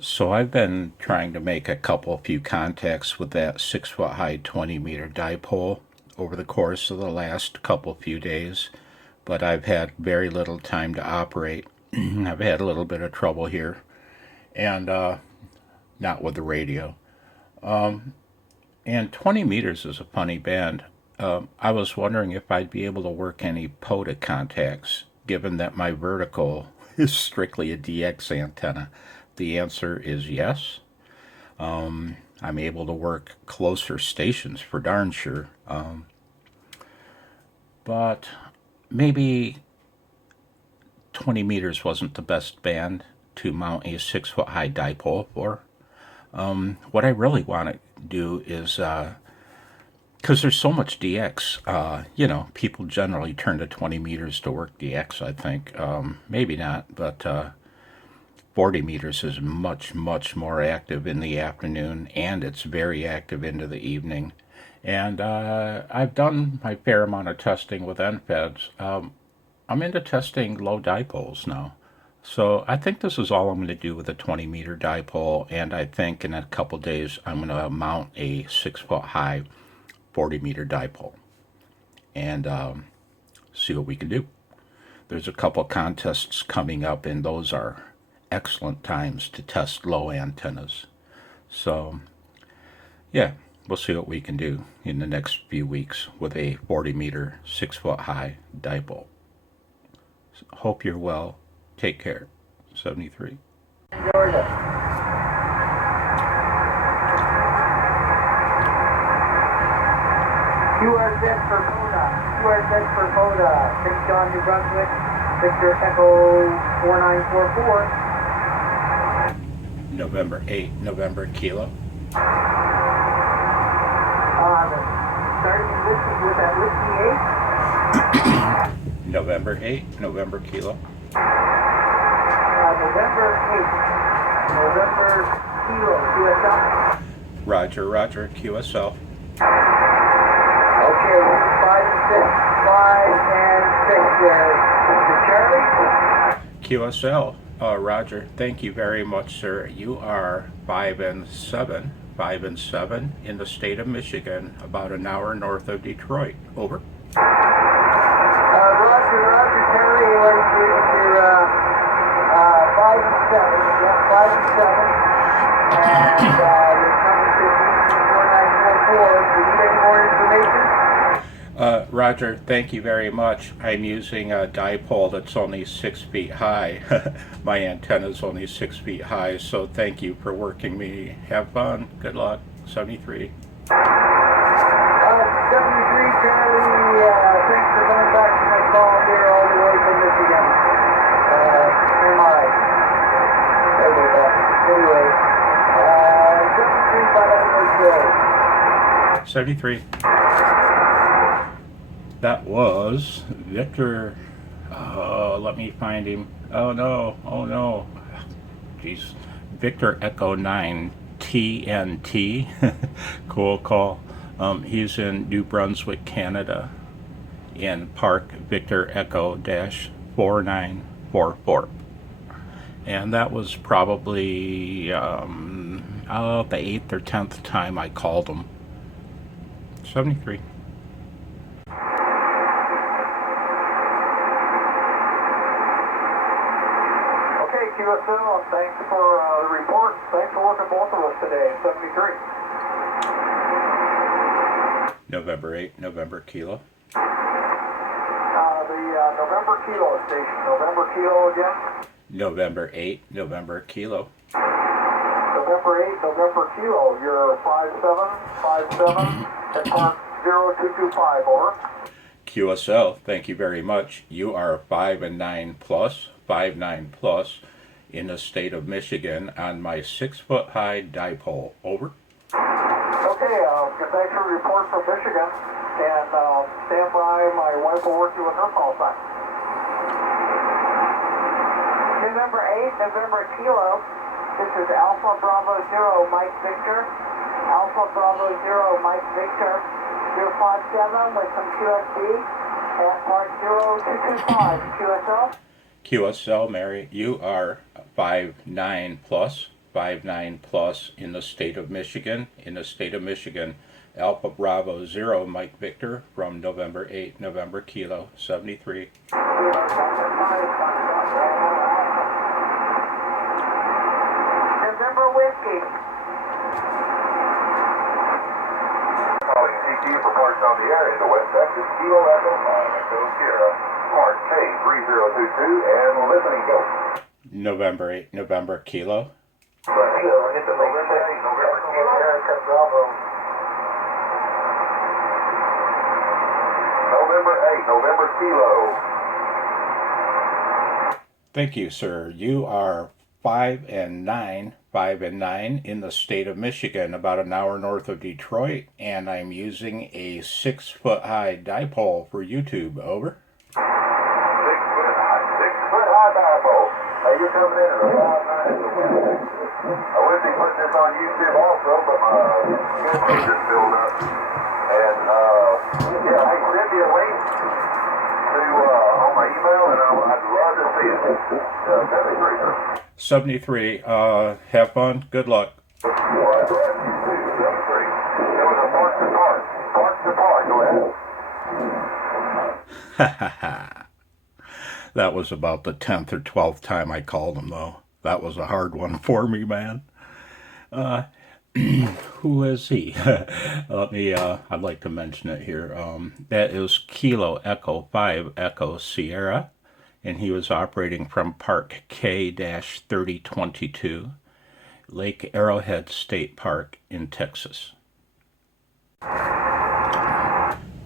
So I've been trying to make a few contacts with that 6 foot high 20 meter dipole over the course of the last few days, but I've had very little time to operate. I've had a little bit of trouble here, and not with the radio. And 20 meters is a funny band. I was wondering if I'd be able to work any POTA contacts, given that my vertical is strictly a DX antenna. The answer is yes. I'm able to work closer stations for darn sure. But maybe 20 meters wasn't the best band to mount a 6 foot high dipole for. What I really want to do is, because there's so much DX, people generally turn to 20 meters to work DX, I think. Maybe not, but 40 meters is much, much more active in the afternoon, and it's very active into the evening. And I've done my fair amount of testing with NFEDs. I'm into testing low dipoles now. So I think this is all I'm going to do with a 20 meter dipole, and I think in a couple days I'm going to mount a 6 foot high 40 meter dipole and see what we can do. There's a couple contests coming up, and those are excellent times to test low antennas. So yeah, we'll see what we can do in the next few weeks with a 40 meter 6 foot high dipole. Hope you're well. Take care. 73. Georgia. QRZ for POTA. QRZ for POTA. St. John, New Brunswick. Victor Echo 4944. November 8, November Kilo. Starting with that whiskey 8. November 8, November Kilo. November 8th, November Kilo, QSL. Roger, Roger, QSL. Okay, 5 and 6, 5 and 6, Mr. Charlie. QSL, Roger, thank you very much, sir. You are 5 and 7, 5 and 7 in the state of Michigan, about an hour north of Detroit. Over. Roger, Charlie, you're 5 and 7, yeah, 5 and 7, and you're coming to 4944. Do you need any more information? Roger, thank you very much. I'm using a dipole that's only 6 feet high. My antenna's only 6 feet high, so thank you for working me. Have fun. Good luck. 73. 73, Charlie, thanks for coming back to my call here all the way from Michigan. MI. Anyway, 73, by the 73. That was Victor. Let me find him. Oh no, oh no. Jeez. Victor Echo 9 TNT. Cool call. He's in New Brunswick, Canada, in Park Victor Echo 4944. And that was probably the 8th or 10th time I called him. 73. Okay, QSL, thanks for the report. Thanks for working both of us today, 73. November 8, November Kilo. The November Kilo station. November Kilo again. November 8, November Kilo. November 8, November Kilo. You're 5757 at Park 0225, over. QSL, thank you very much. You are 5 and 9 plus, 5-9 plus in the state of Michigan on my 6 foot high dipole. Over. Okay, thanks for the report from Michigan. And stand by, my wife will work you with her call sign. November 8, November Kilo. This is Alpha Bravo 0, Mike Victor. Alpha Bravo 0, Mike Victor. 057 with some QSD at Park 0225. QSL? QSL, Mary, you are 5-9 plus, 59 plus in the state of Michigan. In the state of Michigan, Alpha Bravo 0 Mike Victor from November 8 November Kilo 73. November Whiskey. Calling CQ for parts on the air into West Texas, Kilo Echo 5 Echo Sierra, Mark K3022, and listening go. November 8 November Kilo. Kilo, hit the November 8 November Kilo, America Bravo. November 8 November Kilo. Thank you, sir. You are 5 and 9 in the state of Michigan, about an hour north of Detroit, and I'm using a 6-foot high dipole for YouTube. Over. 6 foot high dipole. Hey, you're coming in at a 5'9". I wish he put this on YouTube also, but my schedule just filled up. And yeah, hey, send me a link to on my email, and I'd love to see it. 73. Have fun. Good luck. It was a park to park. Park to park. Go ahead. That was about the 10th or 12th time I called him, though. That was a hard one for me, man. Who is he? Let me, I'd like to mention it here. That is Kilo Echo 5 Echo Sierra, and he was operating from Park K-3022, Lake Arrowhead State Park in Texas.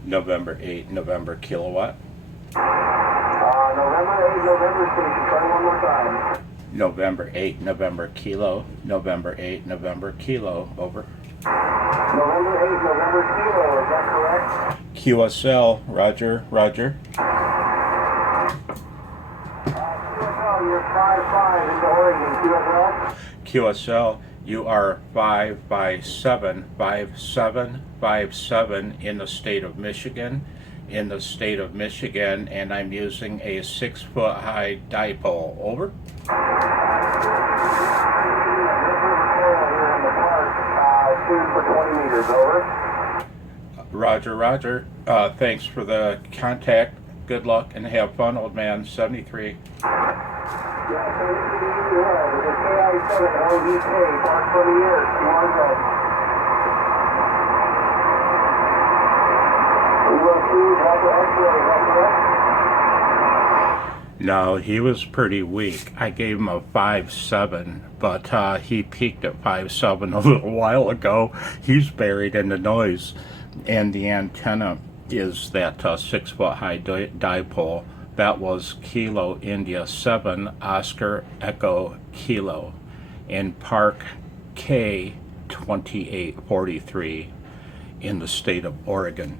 November 8 November Kilowatt. November 8 November Station. Try one more time. November 8 November Kilo. November 8 November Kilo. Over. November 8 November Kilo. Is that correct? QSL. Roger. Roger. QSL, you're 5'5" into Oregon. QSL? QSL, you are 5 by 7 in the state of Michigan. In the state of Michigan, and I'm using a 6-foot high dipole. Over. Shoot for 20 meters. Over. Roger, roger. Thanks for the contact. Good luck and have fun, old man. 73. Yeah, so this is KI7 LVK, park for the year. You want to No, he was pretty weak. I gave him a 5.7, but he peaked at 5.7 a little while ago. He's buried in the noise, and the antenna is that 6-foot high dipole. That was Kilo India 7 Oscar Echo Kilo in Park K 2843 in the state of Oregon.